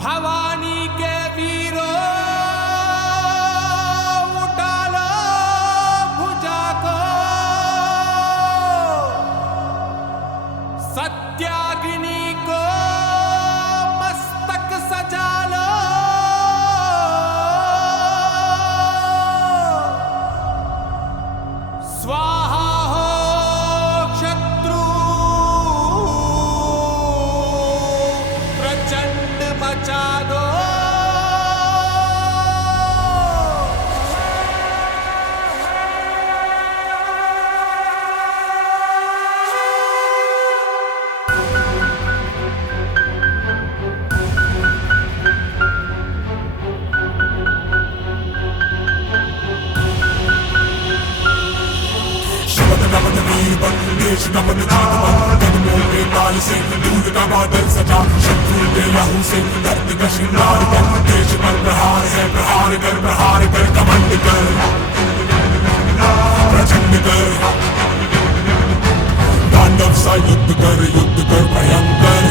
भवानी के वीरों उठा लो भुजा को, सत्याग्नि को मस्तक सजा लो। स्वाहा हो शत्रु, प्रचंड मचा दो। नमन वीर बन देश नमन जीत बन, कदमों पे ताल से दूर का बादल सजा, शत्रु के लहू से दर्द का श्रृंगार कर, देश पर प्रहार है प्रहार कर कमंड कर प्रचंड कर, तांडव सा युद्ध कर भयंकर।